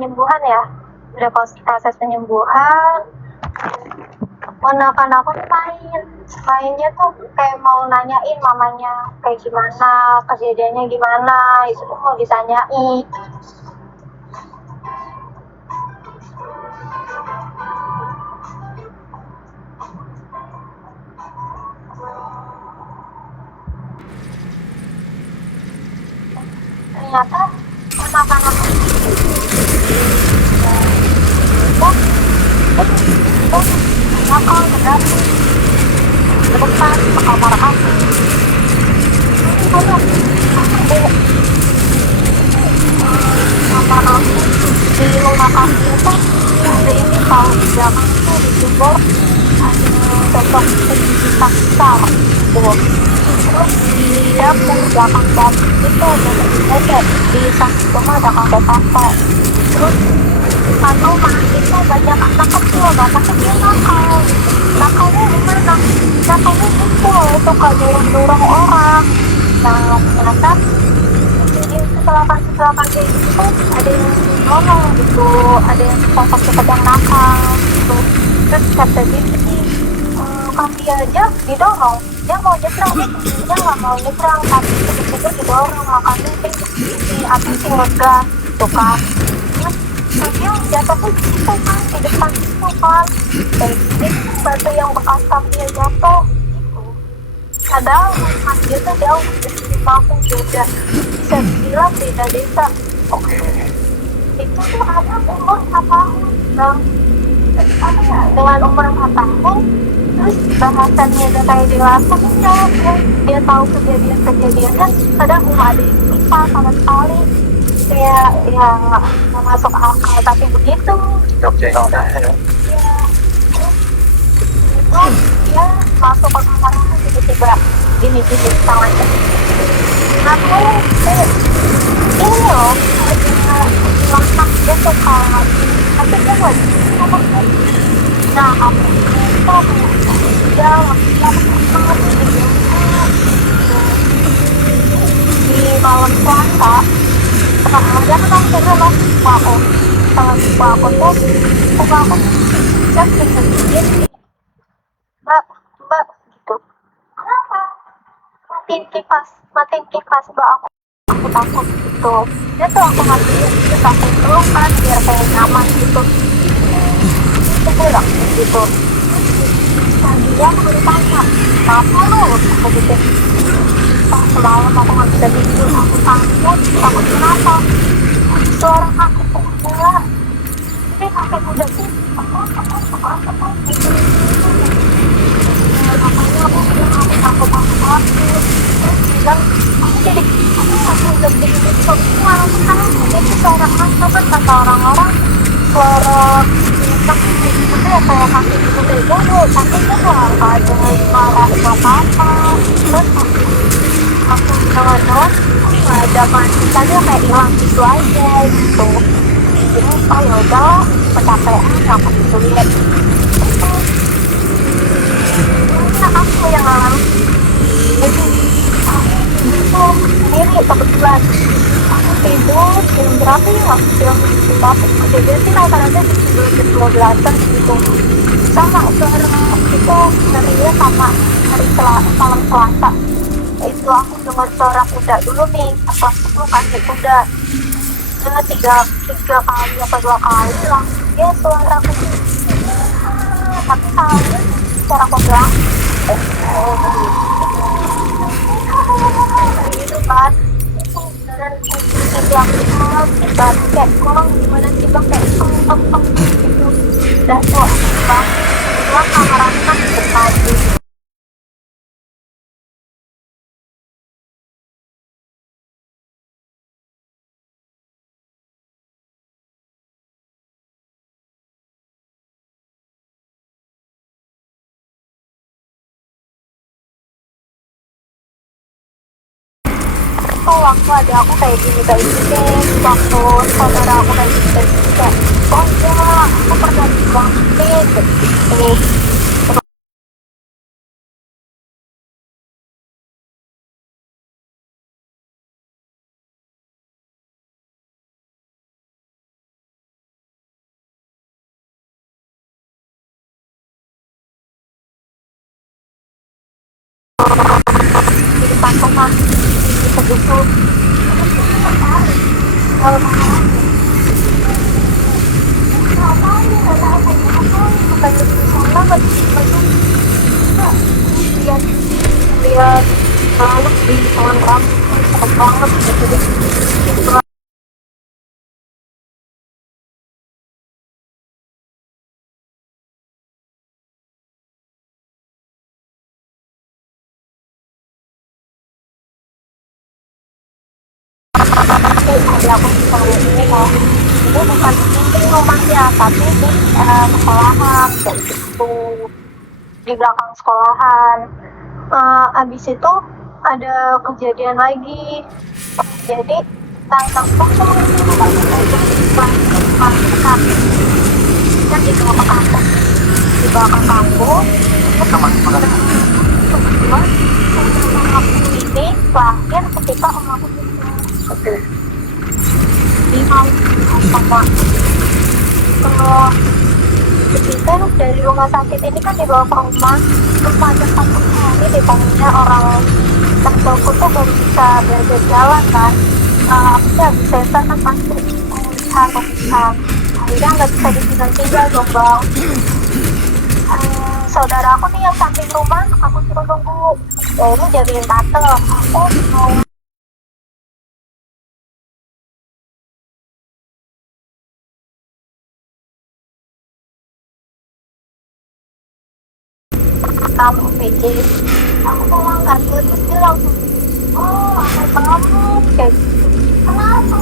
penyembuhan ya, udah proses penyembuhan. Ponakan aku tuh mainnya tuh kayak mau nanyain mamanya kayak gimana, kejadiannya gimana, itu tuh mau ditanyain. Ternyata ponakan aku nakal berarti ke depan ke kamar aku. Kamar aku di rumah kami itu ada ini tahu di belakang tuh di jebol ada sosok kita besar tuh. Terus di dapur belakang dapur itu ada bebek di samping rumah ada kakek-kakek. Terus depan rumah itu banyak anak kecil nakal gitu. Nakalnya gimana? Nakalnya pukul, suka dorong-dorong orang. Nah ternyata kejadian kecelakaan kayak gitu ada yang nolong gitu, ada yang sosok yang nakal gitu. Terus kata dia sih, kaki aja didorong, dia mau nyebrang, dia nggak mau nyebrang, tapi tiba-tiba didorong, makanya si api sih ngegas gitu kan. Terus dia jatuhnya di situ kan, di depan situ kan, kayak itu batu yang bekas dia jatuh gitu. Padahal rumah dia tuh jauh dari rumah aku, beda, bisa dibilang beda desa. Itu tuh anak umur 4 tahun bang, apa ya, dengan umur 4 tahun terus bahasannya udah kayak dewasa, enggak dia tahu kejadiannya, kadang nggak ada yang lupa sama sekali. Ya nggak masuk akal tapi begitu. Oke, udah ya. Ya terus dia masuk ke kamar aku tiba-tiba gini tangannya aku ini loh ada lemak gitu kan, tapi dia nggak ngomong. Nah aku tuh dia di malam puasa ada kan kira loh aku sama ibu aku tuh aku cek dia mbak mbak gitu, kenapa matiin kipas mbak, aku takut gitu. Dia tuh aku matiin terus aku peluk kan biar kayak nyaman gitu, itu bilang gitu. Dia aku ditanya kenapa lu, aku gitu. Pas semalam aku nggak bisa tidur, aku takut kenapa, suara kaki kuda, ini kaki kuda sih gitu. Makanya aku bilang aku takut terus bilang aku jadi aku lebih gitu malam sekarang itu suara apa kan kata orang-orang, suara itu ya kayak kaki kuda dulu, tapi itu nggak ada marahin apa-apa. Terus aku jangan-jangan nggak ada mandikannya kayak hilang gitu aja gitu. Jadi oh ya udah kecapean aku gituin. Aku yang ngalamin jadi itu sendiri kebetulan aku tidur jam berapa ya, jam berapa kejadian sih rata-rata jam 12-an gitu, sama suara itu ngerinya sama hari malam Selasa itu aku dengar suara kuda dulu nih pas aku kasih kuda dengar tiga kali atau 2 kali langsung dia suara kuda, tapi tahu suara kuda gitu kan. Itu beneran yang dan kayak kolong gimana sih bang, kayak gitu. Dan tuh bang kebetulan kamar aku kan di depan tuh waktu ada aku kayak gini waktu saudara aku kayak gini kayak oh iya aku pernah dibangunin gitu. di depan rumah di segitu. Kalau kayak di sana lihat lihat lalu di pohon rambut serem banget gitu. Jadi aku bisa ini kok, ini bukan di rumahnya tapi di sekolahan kayak gitu, di belakang sekolahan. Abis itu ada kejadian lagi, jadi tangkapku tuh kan di belakang kampus, di belakang kampus kebetulan aku ini lahir ketika om aku di sama kita dari rumah sakit ini kan dibawa ke rumah, terus ada satu hari ditanya orang tertutup tuh baru bisa belajar jalan kan. Aku sih habis sesar kan pasti pemulihan akhirnya nggak bisa ditinggal dong bang. Saudara aku nih yang samping rumah aku suruh nunggu, ya ini jagain tante, aku mau kamu PJ, aku pulang kan terus dia langsung aku kamu kayak kenapa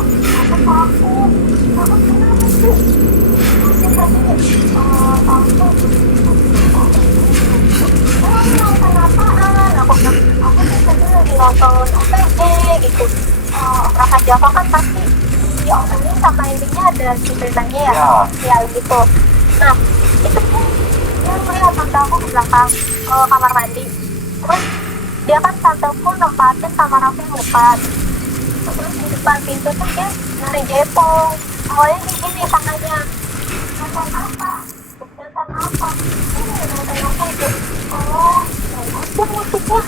aku takut kenapa sih masih tadi aku kenapaan aku tadi lagi nonton OPG gitu. Raka Java kan pasti di opening sama endingnya ada ceritanya ya gitu. Nah itu pun dia melihat tante aku ke belakang kamar mandi, terus dia kan tanteku nempatin kamar aku yang depan, terus di depan pintu tuh dia nyari jepong. Awalnya di sini tangannya nonton apa ini nonton apa itu, itu musiknya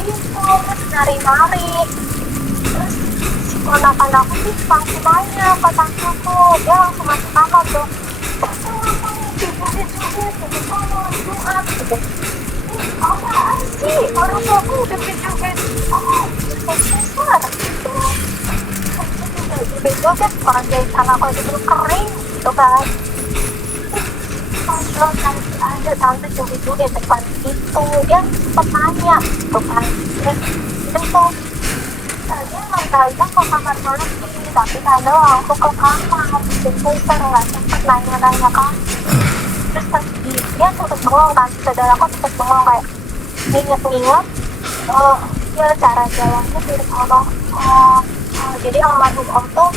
gitu, terus nari-nari. Terus si ponakan aku sih langsung nanya ke tanteku, dia langsung masuk kamar tuh, Jumat gitu. Apaan sih orang tua aku udah joget besar gitu, joget orang jahitan aku aja belum kering gitu kan. Kalau nanti ada tante joget-joget depan itu, dia sempat nanya gitu kan. Terus itu dia mengajar ke kamar mandi, tapi tante langsung ke kamar bikin putar, nggak sempat nanya-nanya kan. Terus dia sempet bengong kan, saudara aku sempet bengong kayak nginget-nginget ya cara jalannya mirip sama jadi almarhum om tuh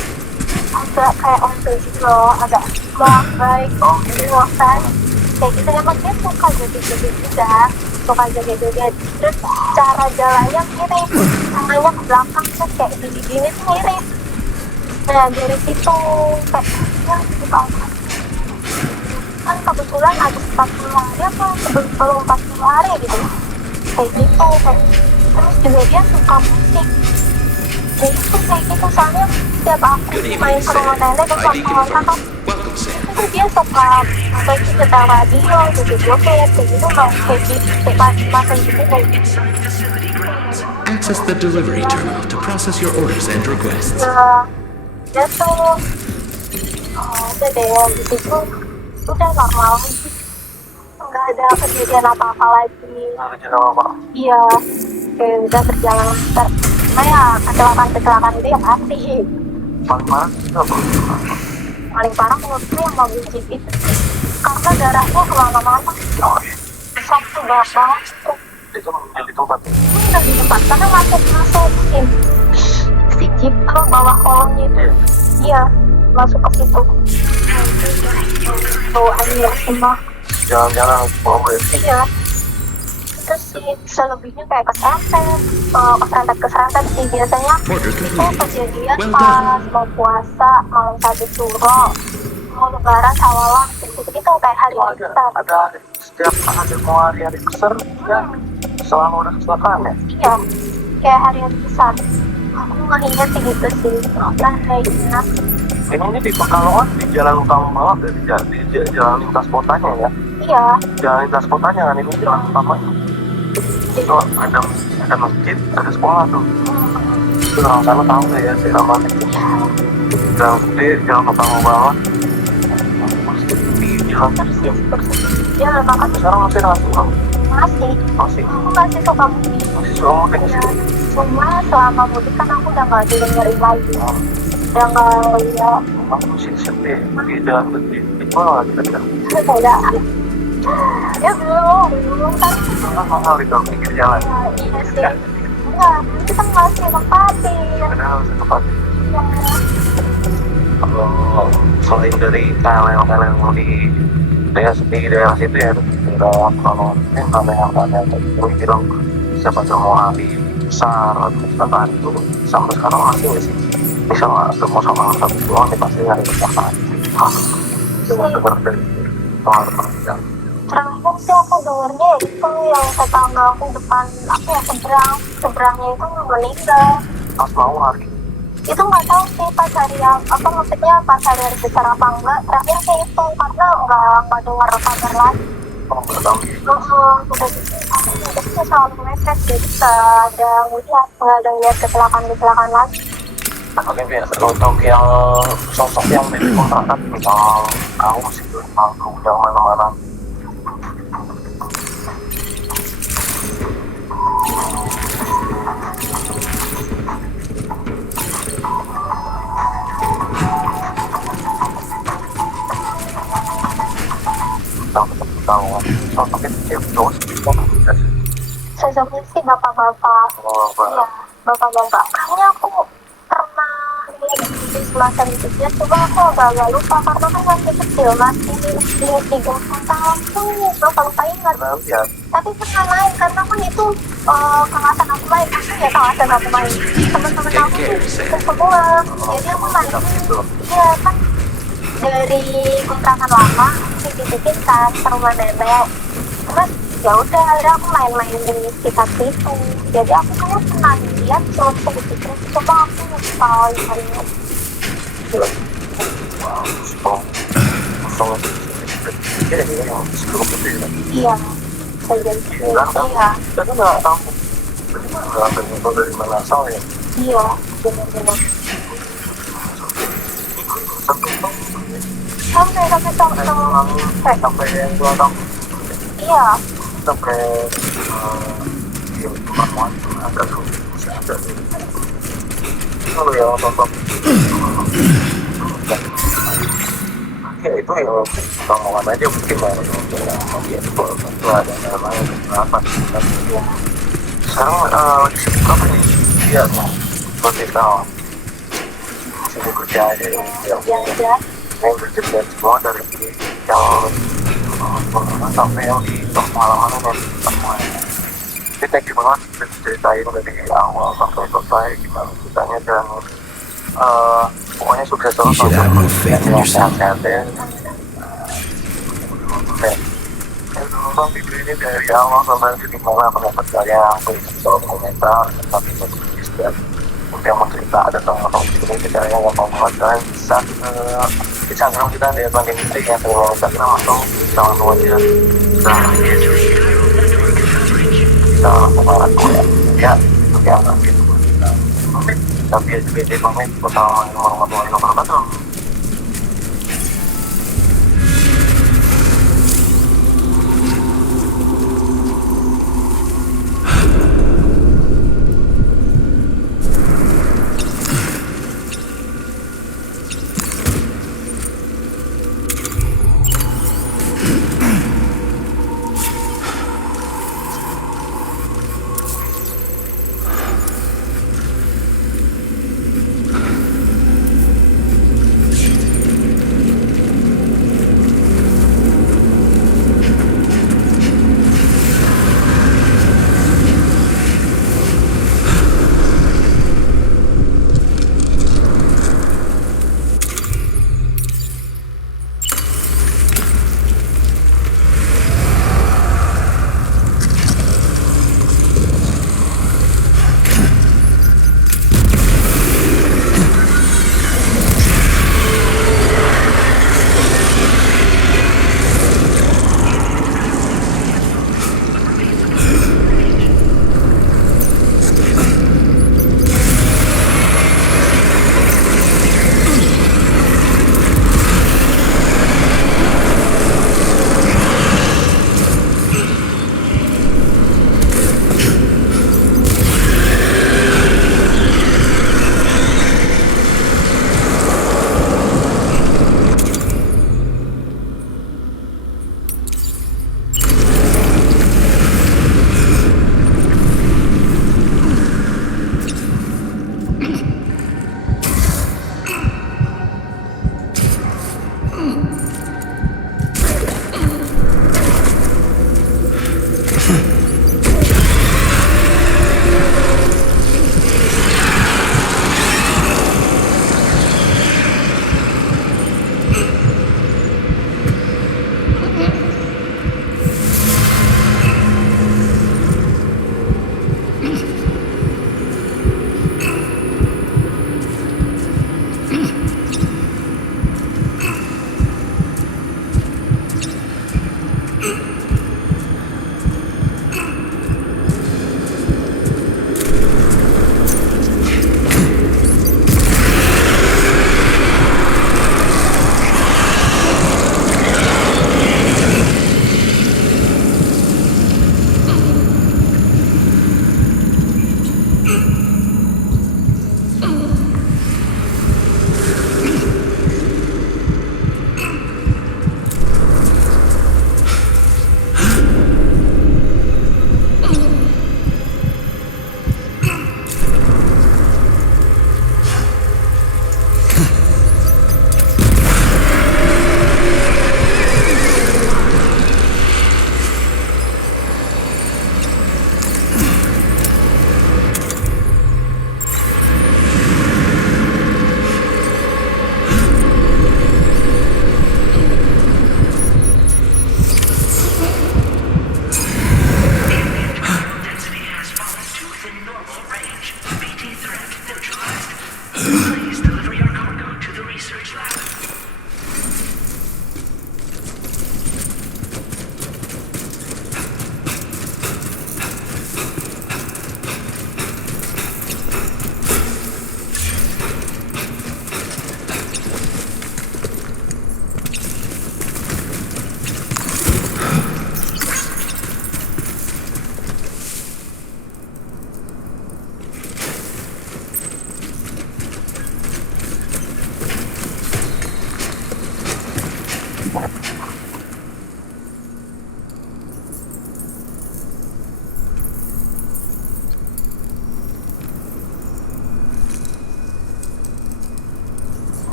agak kayak om tuh gitu loh, agak baik kan kayak gitu. Emang dia suka joget-joget juga, suka joget-joget, terus cara jalannya mirip, tangannya ke belakang terus kayak gini-gini tuh mirip. Nah dari situ kayak ya suka kan kebetulan ada 40 hari apa sebelum 40 hari gitu kayak gitu kan. Terus juga dia suka musik kayak itu kayak gitu, soalnya setiap aku main ke rumah nenek atau sama kakak itu dia suka kayak setel radio gitu joget kayak gitu, kayak gitu masa gitu kayak gitu. Access the delivery terminal to process your orders and requests. Ya tuh udah deh di situ udah normal lagi, nggak ada kejadian apa-apa lagi. Iya kayak udah berjalan lancar. Nah ya kecelakaan itu ya pasti paling parah menurutku yang mobil jeep itu karena darahnya kemana-mana, satu banyak banget tuh. Itu udah di tempat karena masukin si jeep ke bawah kolongnya itu. Iya masuk ke situ bawaannya semua jalan-jalan iya. Terus sih selebihnya kayak keserempet sih biasanya itu kejadian pas mau puasa, malam satu suro, mau lebaran awalan gitu kayak hari kita ada setiap ada mau hari besar ya selama udah kecelakaan ya? Iya, kayak harian besar. Aku nggak ingat sih gitu sih. Nah, kayak ingat. Ini di Pekalongan di jalan utama banget ya, di jalan lintas kotanya ya? Iya. Jalan lintas kotanya kan, ini jalan utamanya. Itu ada masjid, ada sekolah tuh. Itu orang sana tahu nggak ya, daerah mana itu? Jalan gede, jalan utama banget. Iya, Ya, makanya sekarang masih nasi bang? masih. Aku masih suka mudik. Masih suka mudik sih? Cuma selama mudik kan aku udah nggak dengerin lagi. Udah nggak lihat. Aku masih sedih, di dalam gede. Itu lagi ada. Udah. Ya belum kan. Mahal itu pinggir jalan. Iya sih. Enggak, kita masih nempatin. Padahal setempat. Ya. Kalau selain dari KLL di daerah situ ya, tinggal kalau yang terus bilang siapa semua di besar atau kecelakaan itu sampai sekarang masih nggak sih? Misalnya ketemu sama satu doang nih pasti ada kecelakaan. Cuma dengar dari teman-teman yang Terakhir sih aku dengernya itu yang tetangga aku depan aku ya seberangnya itu meninggal. pas mau hari Itu nggak tahu sih pas hari apa maksudnya pas hari besar apa enggak. Terakhir sih itu karena nggak dengar kabar lagi. nggak tahu. Udah gitu. Aku udah selalu mepet jadi nggak ada lihat kecelakaan lagi. Oke biasa untuk yang sosok yang dari kontrakan misal kamu sih aku udah mana-mana tahu sosok itu terus Sosoknya sih bapak-bapak. Iya, bapak-bapak. Kayaknya aku pernah lihat di semacam itu ya, coba aku agak lupa karena kan masih kecil, masih di 3 tahun tuh lupa ingat. Tapi pernah main karena kan itu kawasan aku main, ya kawasan aku main. Teman-teman aku itu semua, jadi aku main. Iya kan dari kontrakan lama dititipin kan ke rumah nenek. Terus ya udah akhirnya aku main-main di sekitar situ. Jadi aku kan pernah lihat sesuatu gitu. Coba aku lupa harinya. Iya, saya jadi iya. Tapi nggak tahu dari mana asalnya. Iya, benar-benar. Sampai yang 2 tahun. Iya. Sampai ya teman-teman ada tuh masih ada tuh. Kalau yang nonton ya itu ya omongan aja mungkin baru ya itu ada namanya apa sekarang lagi sibuk apa nih? Iya seperti tahu sibuk kerja aja Ya udah. yang kerja semua dari yang sampai yang di pengalaman kan semuanya. Jadi thank you banget udah ceritain dari awal sampai selesai gimana ceritanya dan pokoknya sukses terus. You should have more faith in yourself. Sehat ya. Bang, video ini dari awal sampai gimana pendapat kalian, soal komentar, tapi tulis dan untuk yang mau cerita ada tentang video ini caranya gampang banget, kalian bisa Instagram kita di @bandingintri ya, follow Instagram atau jangan lupa aja bisa mengarah ya untuk yang nanti tapi SBD pamit. Wassalamualaikum warahmatullahi wabarakatuh.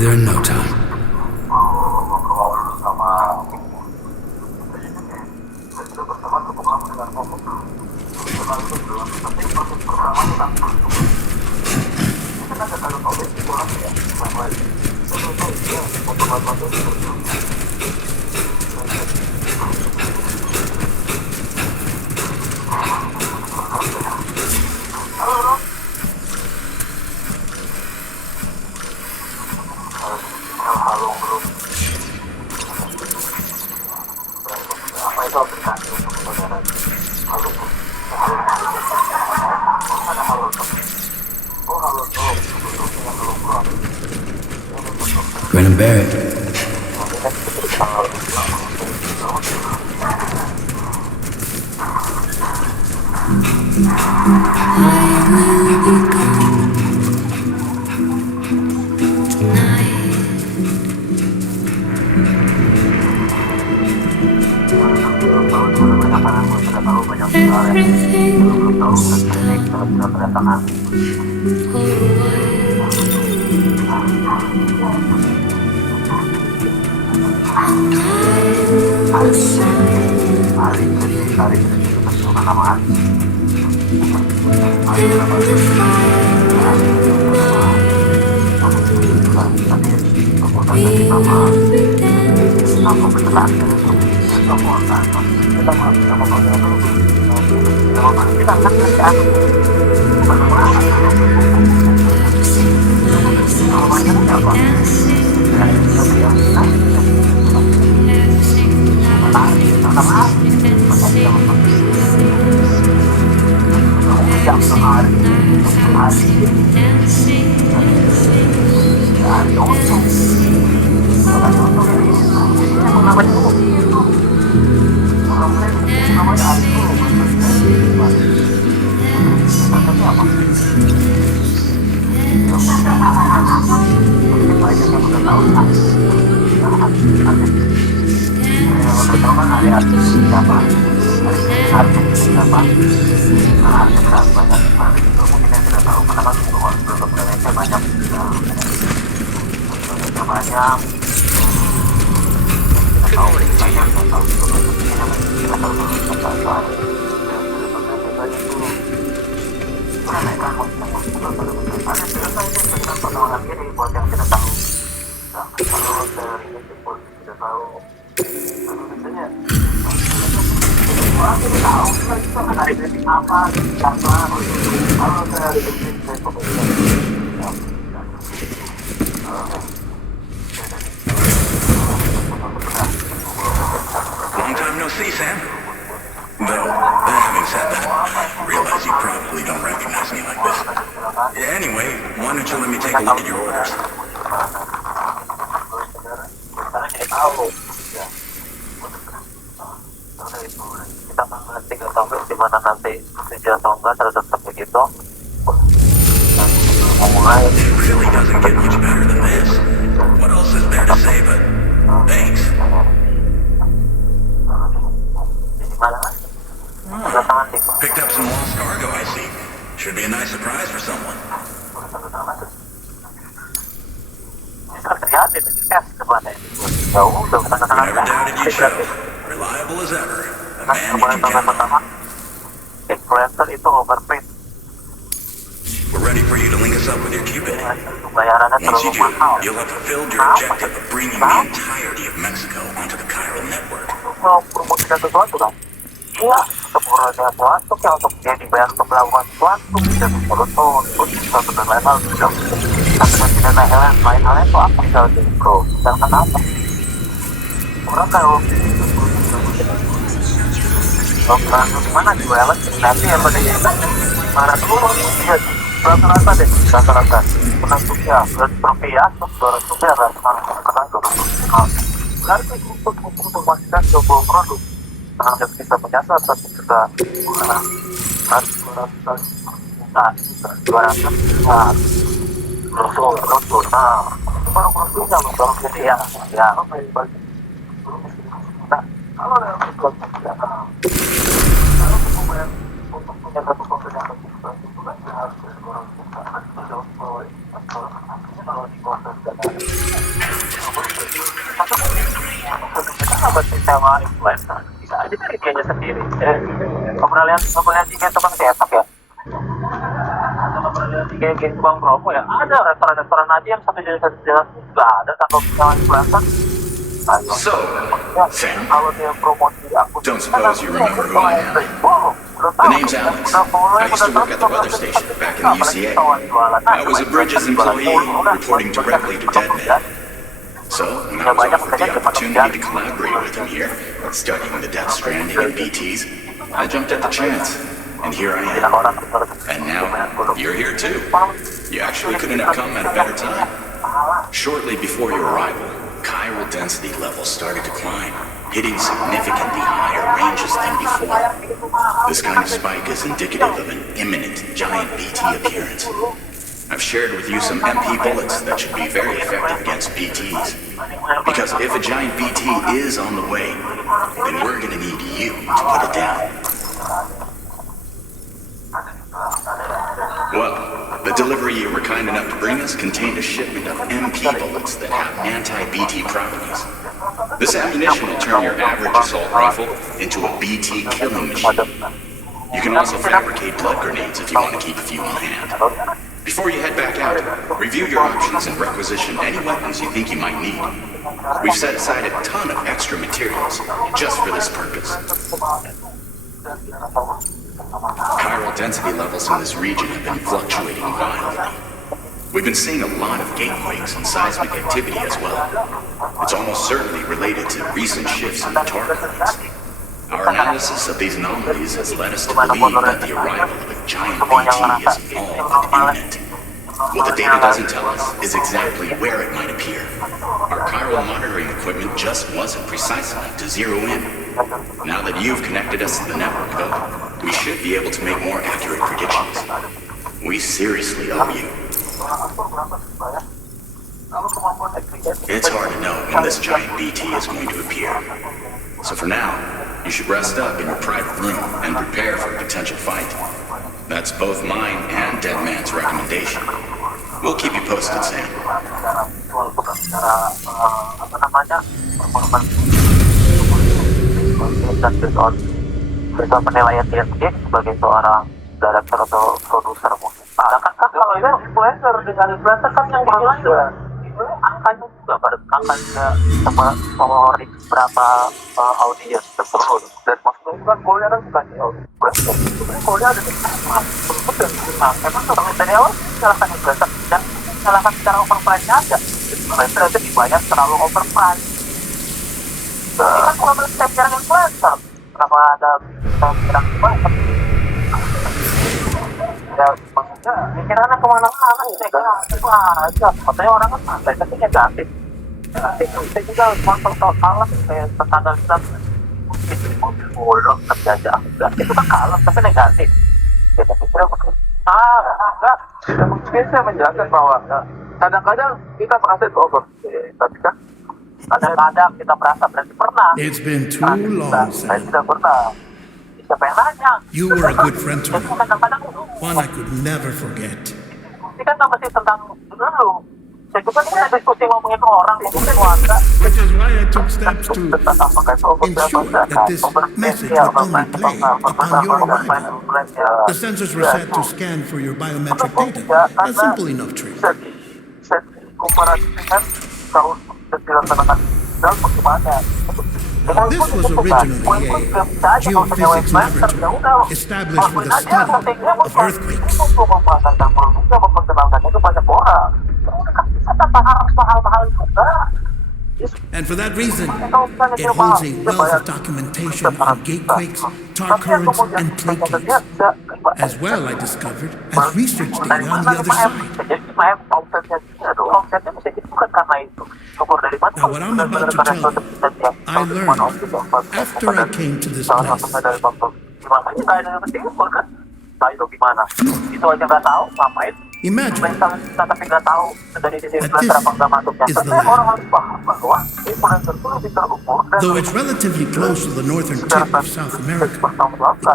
there in no time. Grin and bear it. Long time no see, Sam. Though, having said that, I realize you probably don't recognize me like this. Anyway, why don't you let me take a look at your orders? Kita tahu di mana nanti setuju atau enggak terhadap begitu. It really doesn't get much better than this. What else is there to say but thanks? Picked up some lost cargo, I see. Should be a nice surprise for someone. Never doubted you, show. Reliable as ever. A man you can count on. Influencer itu overprint. We're ready for you to link us up with your Cupid. Bayarannya Once you terlalu do, mahal. you'll have fulfilled your objective of bringing the entirety of Mexico onto the chiral network. Mau promosikan sesuatu kan? Iya, sebuah sesuatu yang untuk dia dibayar untuk melakukan sesuatu bisa menurut sesuatu dan lain hal gitu. Tapi tidak lain halnya itu apa kalau di bro? Sedangkan apa? Orang kalau gimana jualan nanti yang penting mana dulu dia rata-rata deh rata-rata penentunya rupiah untuk rupiah rata-rata berarti untuk memastikan sebuah produk terhadap kita menyasar tapi kita harus 200 ratus nah produk-produknya memang jadi ya apa yang bagi nah kalau ada untuk punya satu kompetensi itu kan harus orang kalau di kota sama influencer. Bisa aja dari dianya sendiri. Nggak pernah lihat tiga tukang cetak ya? Atau nggak pernah lihat tiga tukang promo ya? Ada restoran-restoran aja yang satu jelas nggak ada tanpa sama influencer. So, Ya, Sam, kalau dia promosi akun, don't suppose you remember who I am. The name's Alex. I used to work at the weather station back in the UCA. I was a Bridges employee reporting directly to Deadman. So, when I was offered the opportunity to collaborate with him here, studying the Death Stranding and BTs, I jumped at the chance. And here I am. And now, you're here too. You actually couldn't have come at a better time. Shortly before your arrival, chiral density levels started to climb, hitting significantly higher ranges than before. This kind of spike is indicative of an imminent giant BT appearance. I've shared with you some MP bullets that should be very effective against BTs. Because if a giant BT is on the way, then we're gonna need you to put it down. Well, the delivery you were kind enough to bring us contained a shipment of MP bullets that have anti-BT properties. This ammunition will turn your average assault rifle into a BT killing machine. You can also fabricate blood grenades if you want to keep a few on hand. Before you head back out, review your options and requisition any weapons you think you might need. We've set aside a ton of extra materials just for this purpose. Chiral density levels in this region have been fluctuating wildly. We've been seeing a lot of gatequakes and seismic activity as well. It's almost certainly related to recent shifts in the tar currents. Our analysis of these anomalies has led us to believe that the arrival of a giant BT is all but imminent. What the data doesn't tell us is exactly where it might appear. Our chiral monitoring equipment just wasn't precise enough to zero in. Now that you've connected us to the network, though, we should be able to make more accurate predictions. We seriously owe you. It's hard to know when this giant BT is going to appear. So for now, you should rest up in your private room and prepare for a potential fight. That's both mine and Deadman's recommendation. We'll keep you posted, Sam. Bisa penilaian dia sebagai seorang director atau produser mungkin. Kan kalau itu influencer dengan influencer kan yang dibilang angkanya juga pada angkanya sama memori berapa audiens tersebut. Dan maksudnya itu kan goalnya kan bukan di influencer. Sebenarnya goalnya ada di mana? Emang sebenarnya dari awal salahkan influencer dan salahkan secara overprice aja. Influencer itu dibayar terlalu overprice. Ini kan kalau setiap jarang influencer. Kenapa ada pikiran banget? Ya maksudnya pikirannya kemana-mana ya negatif aja. Katanya orang kan santai tapi negatif. Kita juga sponsor kalah kayak standar mobil bodoh terjajah. Itu kan kalah tapi negatif. Kita pikir enggak. Mungkin saya menjelaskan bahwa kadang-kadang kita merasa itu over, tapi kan kadang-kadang kita merasa berarti pernah. It's been too long, Saya Sam. tidak pernah. Siapa yang nanya? You were a good friend to me, Kadang-kadang one I could never forget. ini kan masih tentang dulu. Saya juga punya diskusi ngomongin orang, ngomongin warga. Which is why I took steps to Tentang apakah itu ensure that this message would only play upon your arrival. The sensors were set to scan for your biometric data, a simple enough trick. Saya komparasikan kalau dilaksanakan dalam bagaimana. This was originally a geophysics laboratory established for the study of earthquakes. And for that reason, it holds a wealth of documentation on gatequakes, tar currents, and placates. As well, I discovered, as research data on the other side. Now, what I'm about to tell you, I learned after I came to this place. Imagine that this is the land. Though it's relatively close to the northern tip of South America, the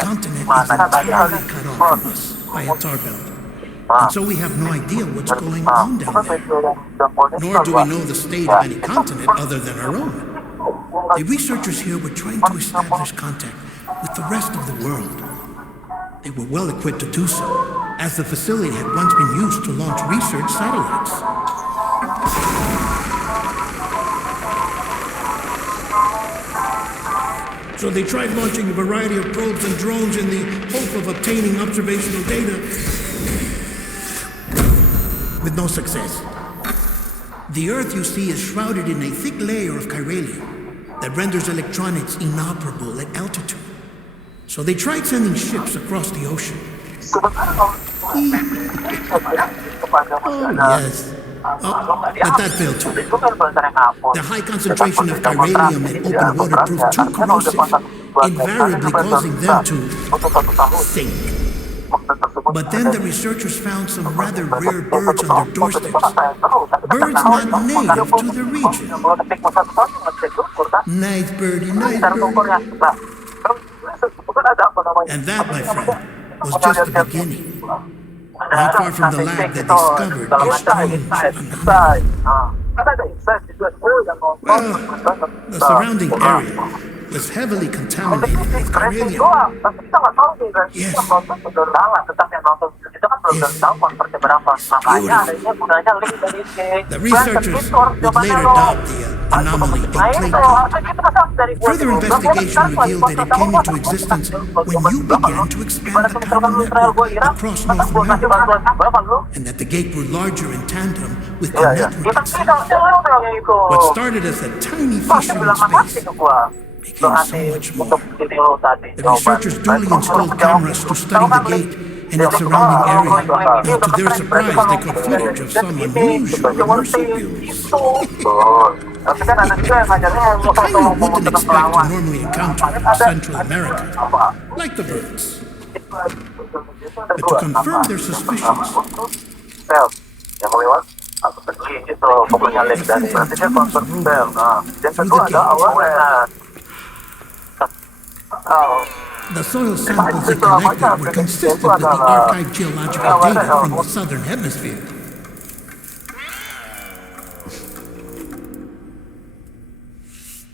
continent is entirely cut off from us by a tar belt. And so we have no idea what's going on down there. Nor do we know the state of any continent other than our own. The researchers here were trying to establish contact with the rest of the world. They were well equipped to do so, as the facility had once been used to launch research satellites. So they tried launching a variety of probes and drones in the hope of obtaining observational data, with no success. The Earth, you see, is shrouded in a thick layer of chiralium that renders electronics inoperable at altitude. So they tried sending ships across the ocean. Yes. Oh, but that failed too. The high concentration of chiralium in open water proved too corrosive, invariably causing them to sink. But then the researchers found some rather rare birds on their doorsteps. Birds not native to the region. Nice birdie, nice birdie. And that, my friend, was just the beginning. Not far from the lab, they discovered a strange anomaly. Well, the surrounding area was heavily contaminated with chiralium. Yes. The researchers would later doubt the anomaly a plate code. Further investigation revealed that it came into existence when you began to expand the power network across North America, and that the gate grew larger in tandem with the network itself. What started as a tiny fissure in space became so much more. The researchers duly installed cameras to study the gate and its surrounding area. Now, to their surprise, they caught footage of some unusual marsupials. The kind you wouldn't expect to normally encounter in Central America, like the birds. But to confirm their suspicions, the soil samples it collected were consistent with the archived geological data from the southern hemisphere.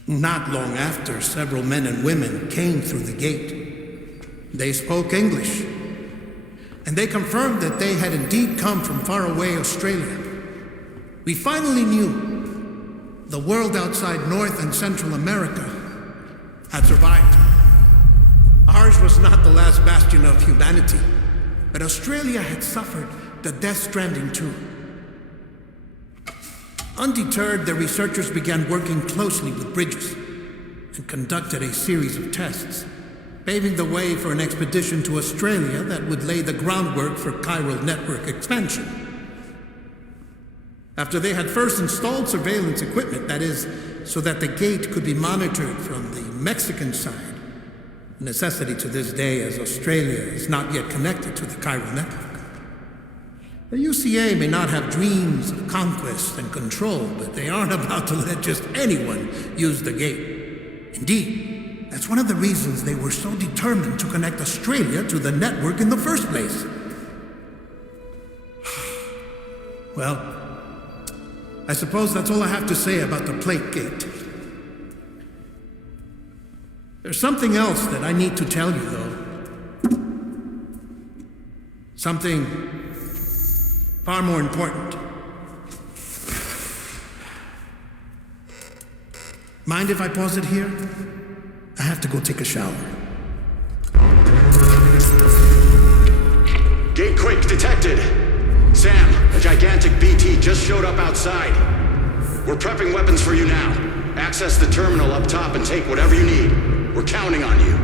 Not long after, several men and women came through the gate. They spoke English, and they confirmed that they had indeed come from faraway Australia. We finally knew the world outside North and Central America had survived. Ours was not the last bastion of humanity, but Australia had suffered the death stranding too. Undeterred, the researchers began working closely with Bridges and conducted a series of tests, paving the way for an expedition to Australia that would lay the groundwork for chiral network expansion. After they had first installed surveillance equipment, that is, so that the gate could be monitored from the Mexican side, a necessity to this day as Australia is not yet connected to the chiral network. The UCA may not have dreams of conquest and control, but they aren't about to let just anyone use the gate. Indeed, that's one of the reasons they were so determined to connect Australia to the network in the first place. Well, I suppose that's all I have to say about the plate gate. There's something else that I need to tell you, though. Something far more important. Mind if I pause it here? I have to go take a shower. Gatequake detected. Sam, a gigantic BT just showed up outside. We're prepping weapons for you now. Access the terminal up top and take whatever you need. We're counting on you.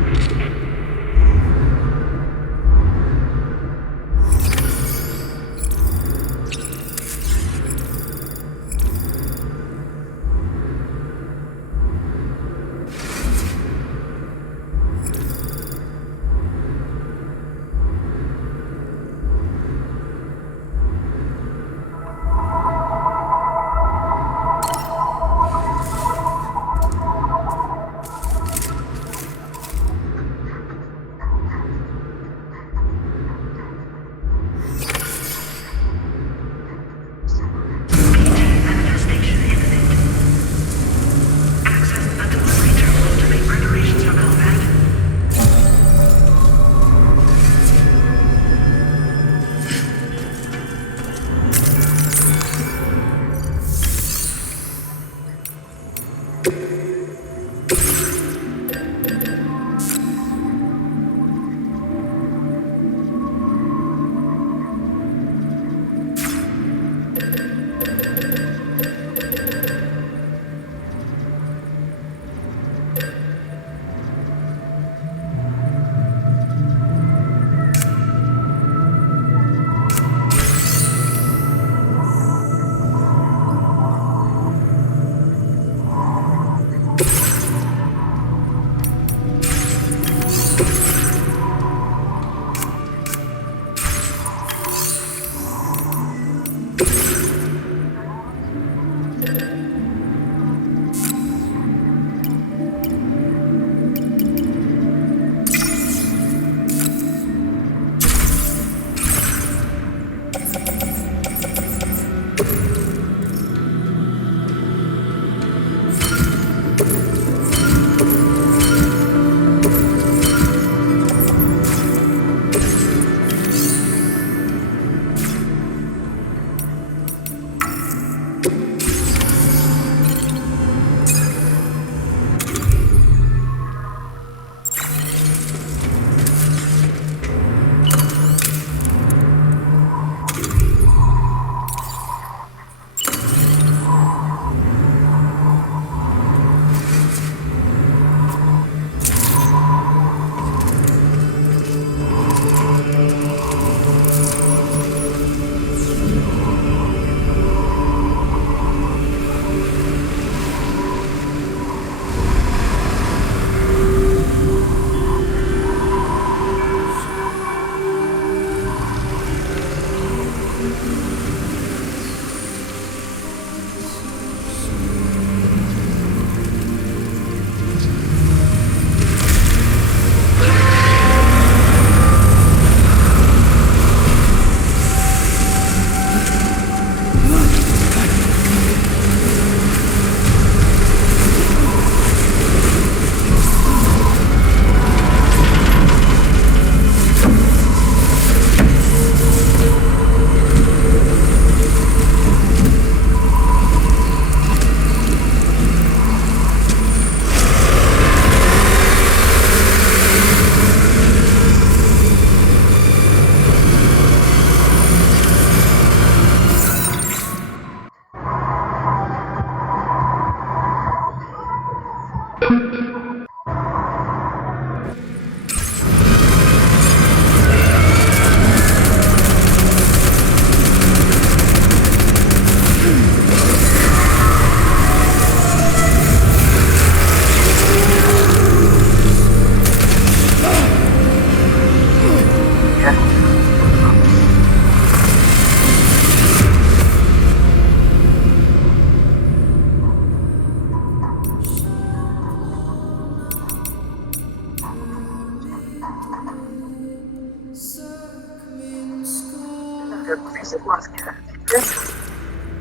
situasinya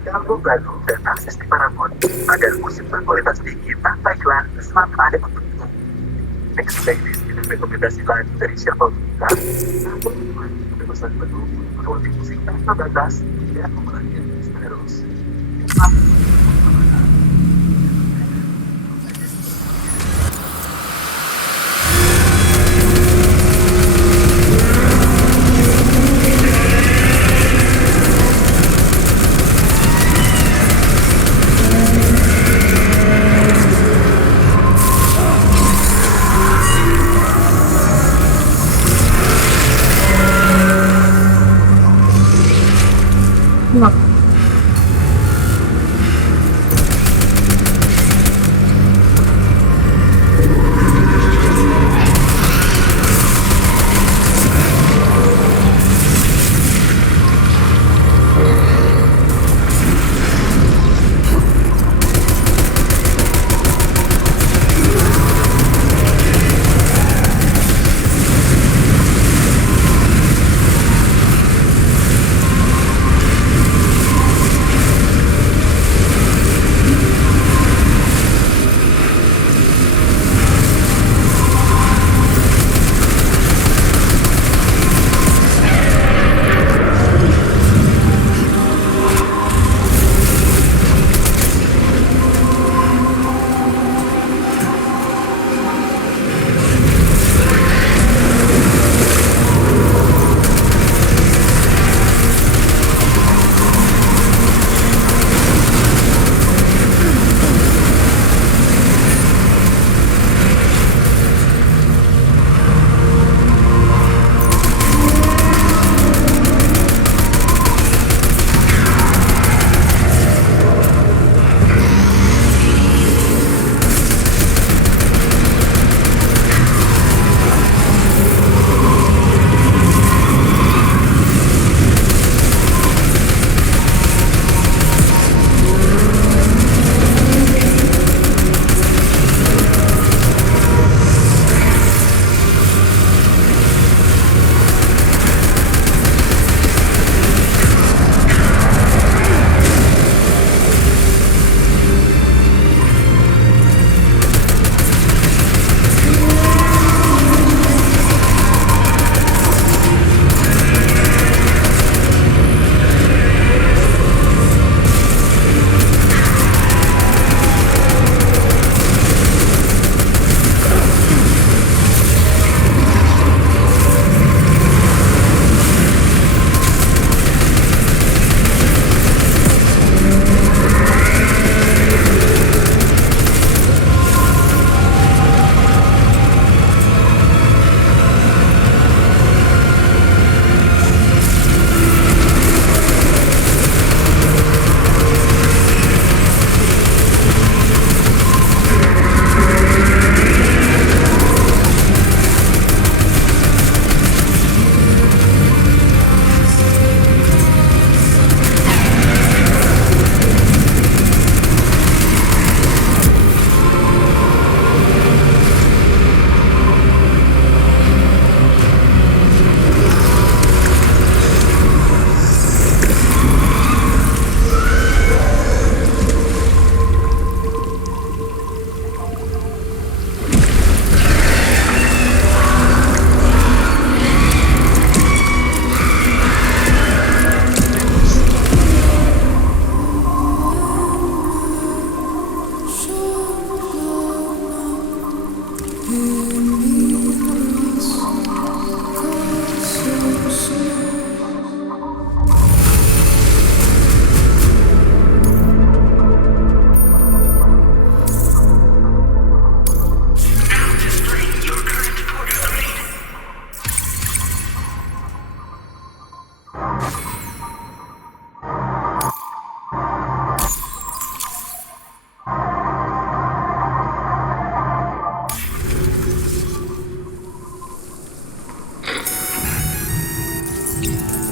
ganggu baru dan akses dimanapun agar musik berkualitas tinggi tanpa iklan selama ada kebutuhan. Next playlist itu rekomendasi lain dari siapa kita, namun kebebasan penuh melalui musik tanpa batas dan membahagia terus.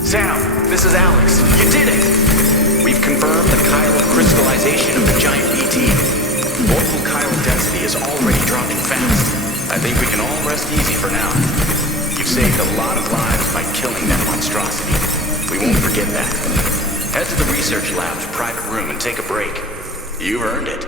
Sam, this is Alex. You did it! We've confirmed the chiral crystallization of the giant ET. Local chiral density is already dropping fast. I think we can all rest easy for now. You've saved a lot of lives by killing that monstrosity. We won't forget that. Head to the research lab's private room and take a break. You've earned it.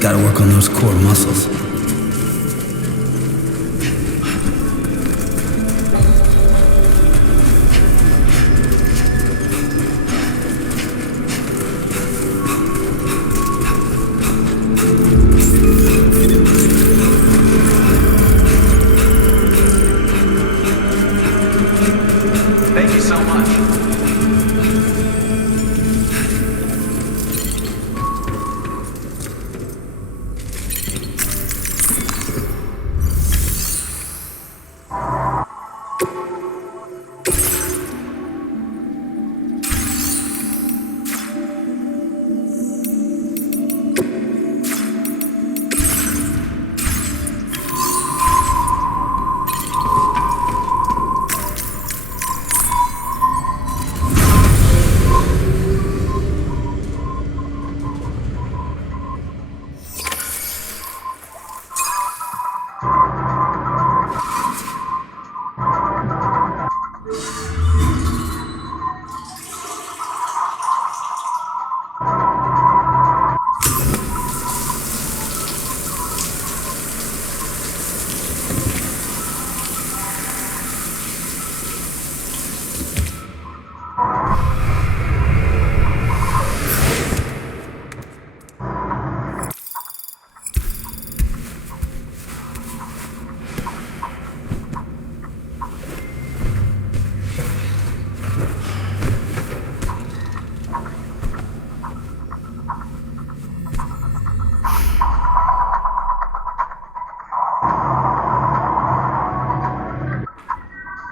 Gotta work on those core muscles. Thank you so much.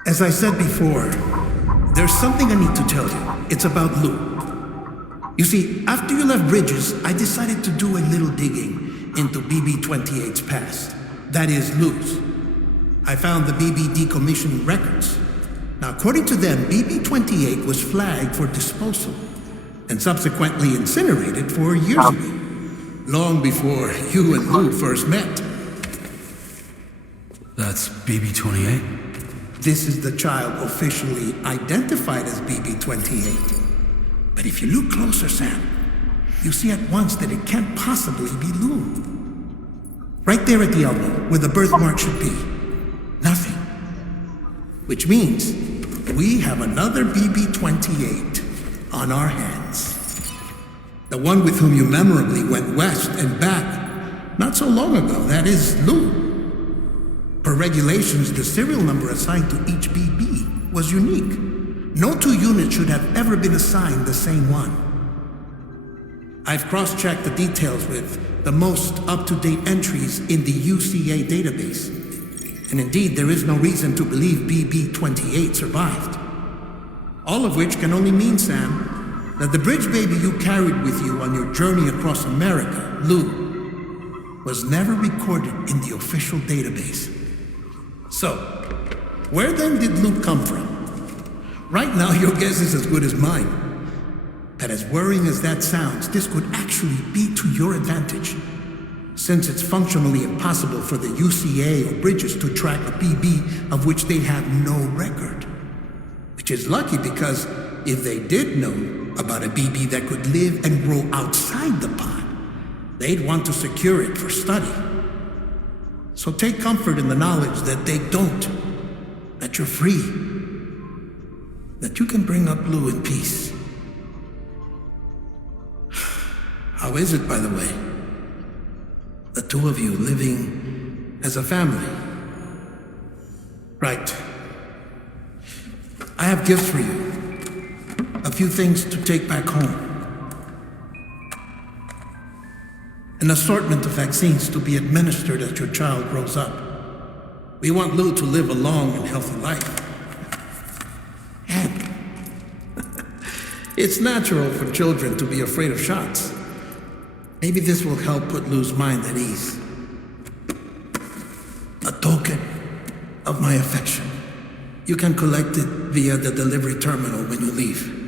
As I said before, there's something I need to tell you. It's about Lou. You see, after you left Bridges, I decided to do a little digging into BB-28's past. That is, Lou's. I found the BB decommissioning records. Now, according to them, BB-28 was flagged for disposal and subsequently incinerated 4 years ago, long before you and Lou first met. That's BB-28? This is the child officially identified as BB-28. But if you look closer, Sam, you see at once that it can't possibly be Lou. Right there at the elbow, where the birthmark should be. Nothing. Which means we have another BB-28 on our hands. The one with whom you memorably went west and back not so long ago, that is Lou. Per regulations, the serial number assigned to each BB was unique. No two units should have ever been assigned the same one. I've cross-checked the details with the most up-to-date entries in the UCA database. And indeed, there is no reason to believe BB-28 survived. All of which can only mean, Sam, that the bridge baby you carried with you on your journey across America, Lou, was never recorded in the official database. So, where then did Lou come from? Right now, your guess is as good as mine. But as worrying as that sounds, this could actually be to your advantage, since it's functionally impossible for the UCA or Bridges to track a BB of which they have no record. Which is lucky, because if they did know about a BB that could live and grow outside the pod, they'd want to secure it for study. So take comfort in the knowledge that they don't, that you're free, that you can bring up Lou in peace. How is it, by the way? The two of you living as a family? Right. I have gifts for you. A few things to take back home. An assortment of vaccines to be administered as your child grows up. We want Lou to live a long and healthy life. And it's natural for children to be afraid of shots. Maybe this will help put Lou's mind at ease. A token of my affection. You can collect it via the delivery terminal when you leave.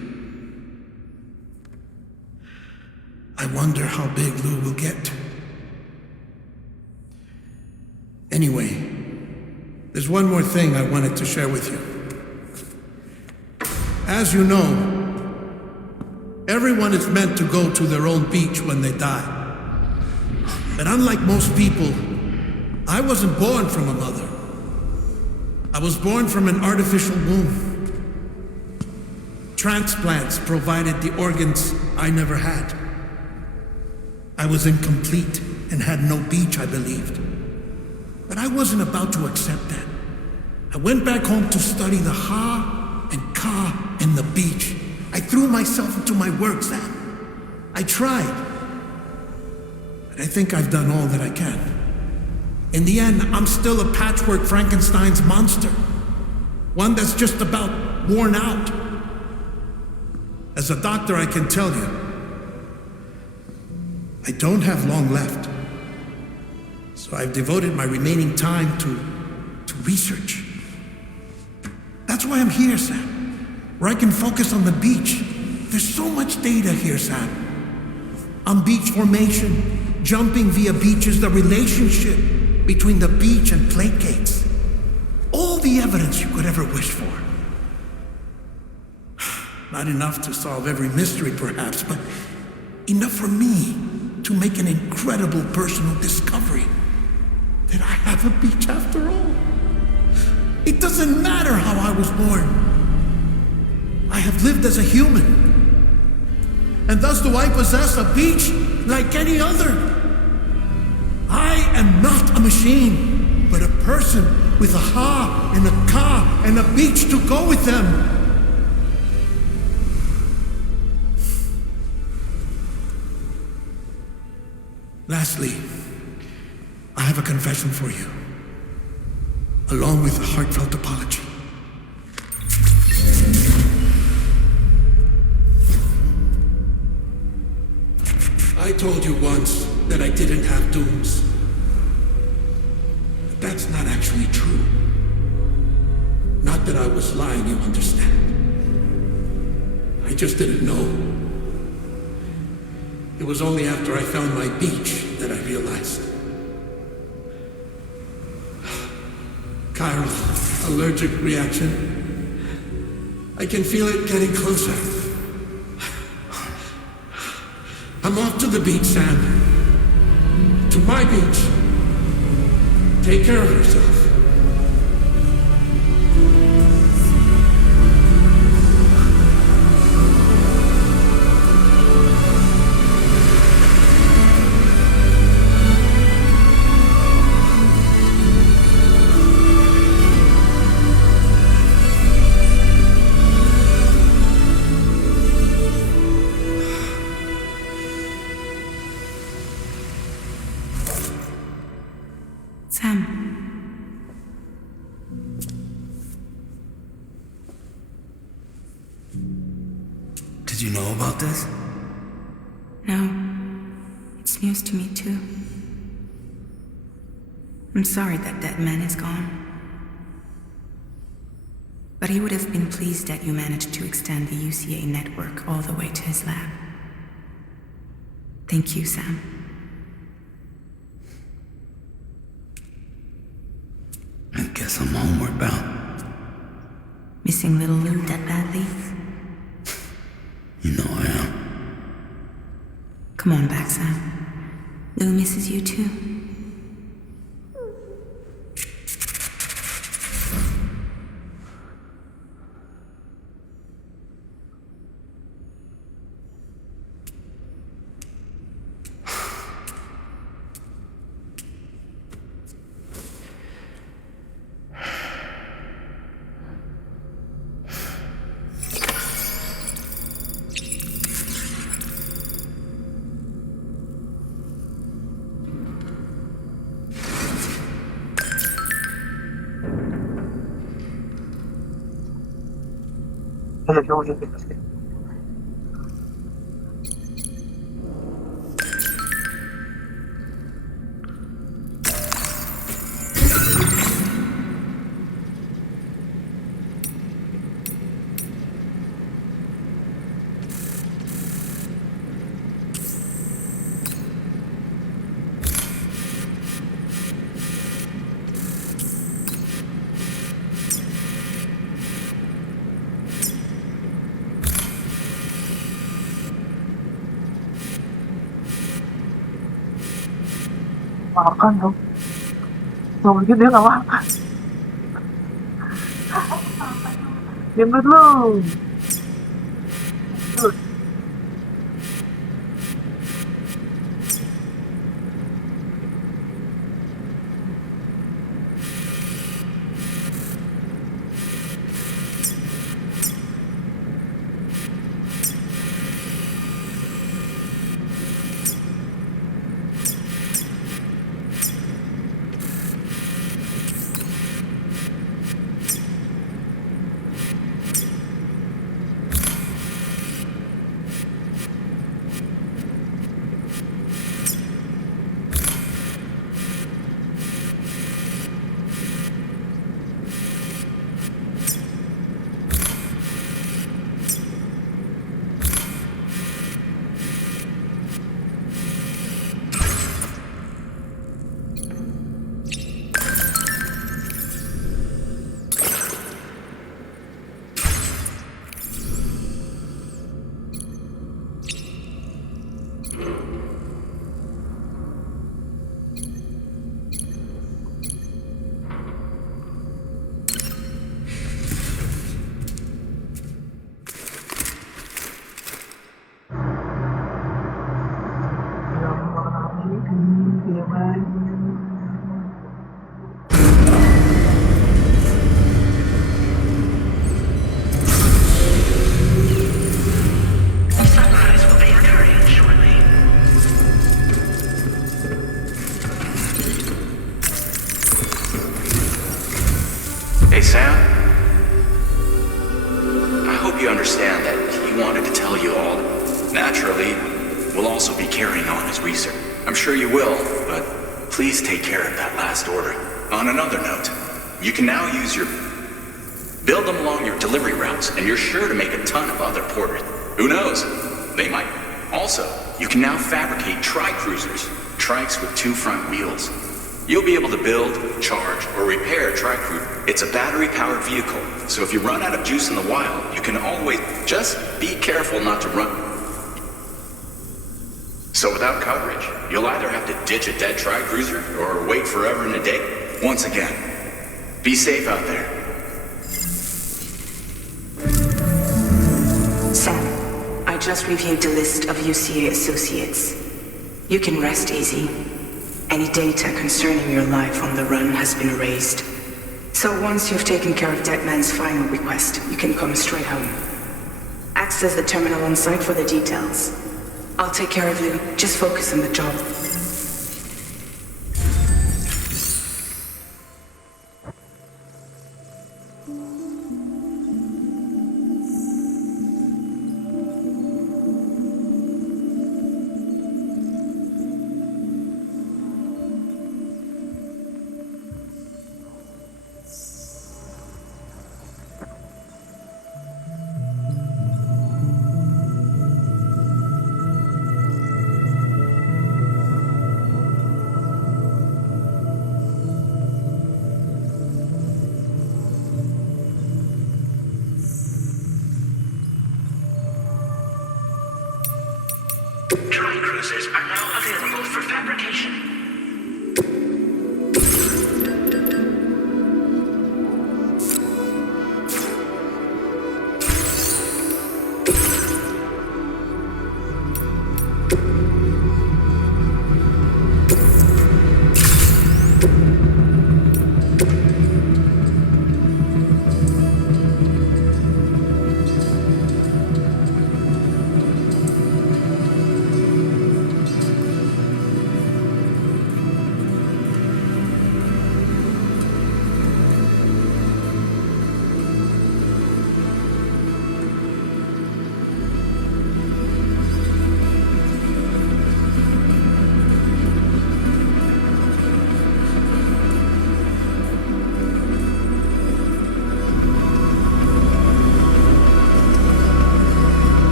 I wonder how big Lou will get. Anyway, there's one more thing I wanted to share with you. As you know, everyone is meant to go to their own beach when they die. But unlike most people, I wasn't born from a mother. I was born from an artificial womb. Transplants provided the organs I never had. I was incomplete and had no beach, I believed. But I wasn't about to accept that. I went back home to study the Ha and Ka and the beach. I threw myself into my work, Sam. I tried. But I think I've done all that I can. In the end, I'm still a patchwork Frankenstein's monster. One that's just about worn out. As a doctor, I can tell you, I don't have long left. So I've devoted my remaining time to research. That's why I'm here, Sam. Where I can focus on the beach. There's so much data here, Sam. On beach formation, jumping via beaches, the relationship between the beach and plate gates. All the evidence you could ever wish for. Not enough to solve every mystery, perhaps, but enough for me to make an incredible personal discovery that I have a beach after all. It doesn't matter how I was born. I have lived as a human. And thus do I possess a beach like any other. I am not a machine, but a person with a Ha and a Ka and a beach to go with them. Lastly, I have a confession for you, along with a heartfelt apology. I told you once that I didn't have dooms. But that's not actually true. Not that I was lying, you understand. I just didn't know. It was only after I found my beach that I realized. Chiral allergic reaction. I can feel it getting closer. I'm off to the beach, Sam. To my beach. Take care of yourself. Sam. Did you know about this? No. It's news to me, too. I'm sorry that that man is gone. But he would have been pleased that you managed to extend the UCA network all the way to his lab. Thank you, Sam. I guess I'm homeward bound. Missing little Lou that badly? You know I am. Come on back, Sam. Lou misses you too. Makan dong. Nggak mungkin dia nggak makan. Diam dulu. Sunrise will be occurring shortly. Hey, Sam? I hope you understand that he wanted to tell you all. Naturally, we'll also be carrying on his research. I'm sure you will, but please take care of that last order. On another note, you can now use your... build them along your delivery routes, and you're sure to make a ton of other porters. Who knows? They might. Also, you can now fabricate tri-cruisers, trikes with 2 front wheels. You'll be able to build, charge, or repair a tri-cruiser. It's a battery-powered vehicle, so if you run out of juice in the wild, you can always... just be careful not to run... So without coverage, you'll either have to ditch a dead tri-cruiser or wait forever and a day. Once again, be safe out there. Sam, I just reviewed the list of UCA associates. You can rest easy. Any data concerning your life on the run has been erased. So once you've taken care of Deadman's final request, you can come straight home. Access the terminal on site for the details. I'll take care of you. Just focus on the job. Tri-cruisers are now available for fabrication.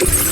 Thank you.